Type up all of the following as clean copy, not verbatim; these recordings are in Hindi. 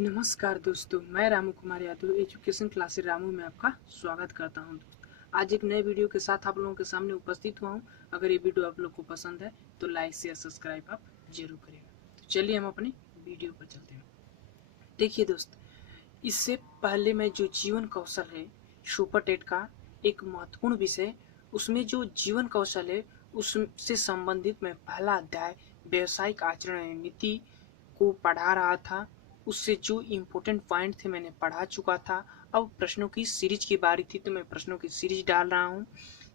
नमस्कार दोस्तों, मैं रामू कुमार यादव एजुकेशन क्लासेस रामू में आपका स्वागत करता हूं। आज एक नए वीडियो के साथ आप लोगों के सामने उपस्थित हुआ हूं। अगर ये वीडियो आप लोग को पसंद है तो लाइक शेयर सब्सक्राइब आप जरूर करिएगा। तो चलिए हम अपनी वीडियो पर चलते हैं। देखिए दोस्त, इससे पहले मैं जो जीवन कौशल है सुपर टेट का एक महत्वपूर्ण विषय, उसमें जो जीवन कौशल है उससे संबंधित मैं पहला अध्याय व्यवसायिक आचरण नीति को पढ़ा रहा था। उससे जो इम्पोर्टेंट पॉइंट थे मैंने पढ़ा चुका था। अब प्रश्नों की सीरीज की बारी थी तो मैं प्रश्नों की सीरीज डाल रहा हूँ।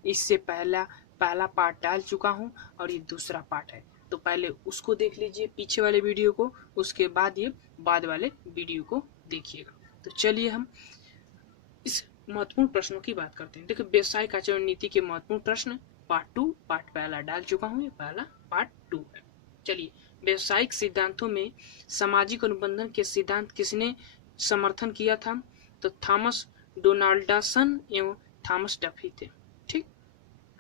इससे पहला पहला पार्ट डाल चुका हूँ और ये दूसरा पार्ट है, तो पहले उसको देख लीजिए पीछे वाले वीडियो को, उसके बाद ये बाद वाले वीडियो को देखिएगा। तो चलिए हम इस महत्वपूर्ण प्रश्नों की बात करते हैं। देखिए, व्यवसायिक आचरण नीति के महत्वपूर्ण प्रश्न पार्ट 2 पार्ट पहला डाल चुका हूँ, ये पहला पार्ट 2 है। चलिए, व्यवसायिक सिद्धांतों में सामाजिक अनुबंधन के सिद्धांत किसने समर्थन किया था? तो थॉमस डोनाल्डसन एवं थॉमस डफी थे। ठीक।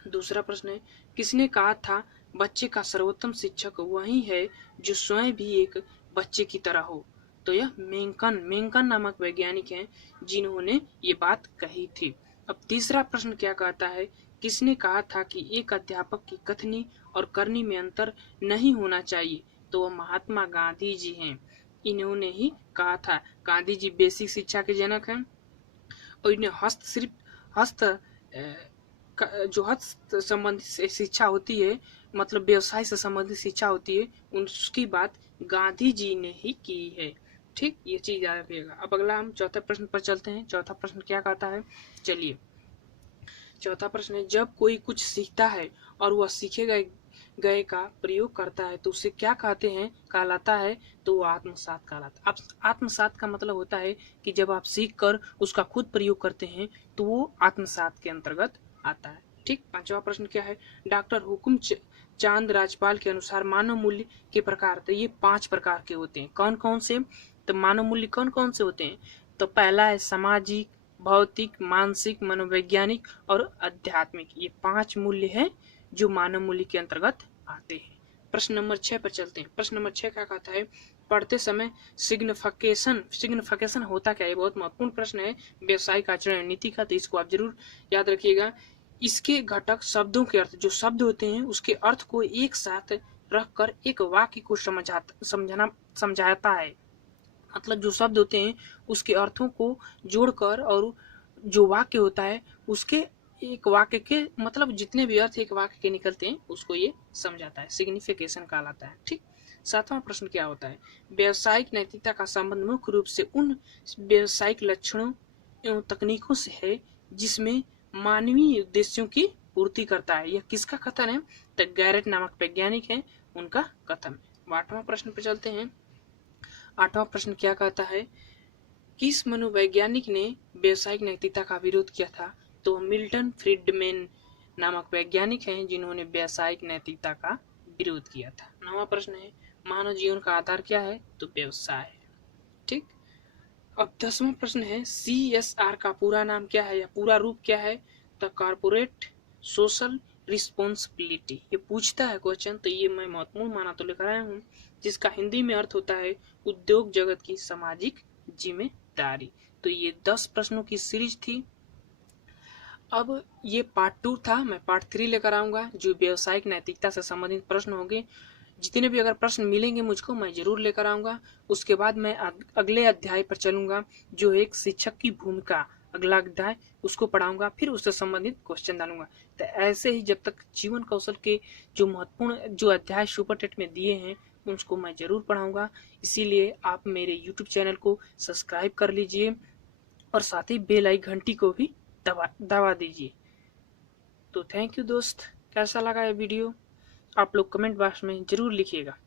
दूसरा प्रश्न है, किसने कहा था बच्चे का सर्वोत्तम शिक्षक वही है जो स्वयं भी एक बच्चे की तरह हो? तो यह मेंकन नामक वैज्ञानिक हैं जिन्होंने ये बात कही थी। अब तीसरा प्रश्न क्या कहता है, किसने कहा था कि एक अध्यापक की कथनी और करनी में अंतर नहीं होना चाहिए? तो वह महात्मा गांधी जी हैं। इन्होंने ही कहा था। गांधी जी बेसिक शिक्षा के जनक हैं और इन्हें हस्त जो हस्त संबंधित शिक्षा होती है, मतलब व्यवसाय से संबंधित शिक्षा होती है, उसकी बात गांधी जी ने ही की है। ठीक, ये चीज याद रखिएगा। अब अगला हम चौथे प्रश्न पर चलते हैं। चौथा प्रश्न क्या कहता है, चलिए। चौथा प्रश्न है, जब कोई कुछ सीखता है और वह सीखे गए का प्रयोग करता है तो उसे क्या कहते हैं, कहलाता है? तो वो आत्मसात कहलाता है। आत्मसात का मतलब होता है कि जब आप सीख कर उसका खुद प्रयोग करते हैं तो वो आत्मसात के अंतर्गत आता है। ठीक। पांचवा प्रश्न क्या है, डॉक्टर हुकुम चांद राजपाल के अनुसार मानव मूल्य के प्रकार, तो ये 5 प्रकार के होते हैं। कौन कौन से? तो मानव मूल्य कौन कौन से होते हैं? तो पहला है सामाजिक, भौतिक, मानसिक, मनोवैज्ञानिक और आध्यात्मिक। ये 5 मूल्य हैं जो मानव मूल्य के अंतर्गत आते हैं। प्रश्न नंबर 6 पर चलते हैं। प्रश्न नंबर 6 क्या कहता है, पढ़ते समय सिग्निफिकेशन होता क्या है? बहुत महत्वपूर्ण प्रश्न है व्यवसायिक आचरण नीति का, तो इसको आप जरूर याद रखिएगा। इसके घटक शब्दों के अर्थ, जो शब्द होते हैं उसके अर्थ को एक साथ रखकर एक वाक्य को समझाता है। मतलब जो शब्द होते हैं उसके अर्थों को जोड़कर और जो वाक्य होता है उसके एक वाक्य के मतलब जितने भी अर्थ एक वाक्य के निकलते हैं उसको ये समझाता है, सिग्निफिकेशन कहलाता है। ठीक। 7वां प्रश्न क्या होता है, व्यावसायिक नैतिकता का संबंध मुख्य रूप से उन व्यावसायिक लक्षणों एवं तकनीकों से है जिसमें मानवीय उद्देश्यों की पूर्ति करता है। यह किसका कथन है? तो गैरेट नामक वैज्ञानिक है, उनका कथन। 8वां प्रश्न पे चलते हैं। 8वां प्रश्न क्या कहता है, किस मनोवैज्ञानिक ने व्यावसायिक नैतिकता का विरोध किया था? तो मिल्टन फ्रीडमैन नामक वैज्ञानिक हैं जिन्होंने व्यावसायिक नैतिकता का विरोध किया था। 9वां प्रश्न है, मानव जीवन का आधार क्या है? तो व्यवसाय है। ठीक। अब 10वां प्रश्न है, CSR का पूरा नाम क्या है या पूरा रूप क्या है? तो कॉर्पोरेट सोशल रिस्पॉन्सिबिलिटी। ये पूछता है क्वेश्चन, तो ये मैं महत्वपूर्ण माना तो लेकर आया हूँ, जिसका हिंदी में अर्थ होता है उद्योग जगत की सामाजिक जिम्मेदारी। तो ये 10 प्रश्नों की सीरीज थी। अब ये पार्ट 2 था, मैं पार्ट 3 लेकर आऊंगा जो व्यावसायिक नैतिकता से संबंधित प्रश्न होंगे। जितने भी अगर प्रश्न मिलेंगे मुझको मैं जरूर लेकर आऊंगा। उसके बाद मैं अगले अध्याय पर चलूंगा जो एक शिक्षक की भूमिका, अगला अध्याय उसको पढ़ाऊंगा, फिर उससे संबंधित क्वेश्चन डालूंगा। तो ऐसे ही जब तक जीवन कौशल के जो महत्वपूर्ण जो अध्याय सुपर टेट में दिए हैं उसको मैं जरूर पढ़ाऊंगा। इसीलिए आप मेरे यूट्यूब चैनल को सब्सक्राइब कर लीजिए और साथ ही बेल आई घंटी को भी दबा दीजिए। तो थैंक यू दोस्त, कैसा लगा ये वीडियो आप लोग कमेंट बॉक्स में जरूर लिखिएगा।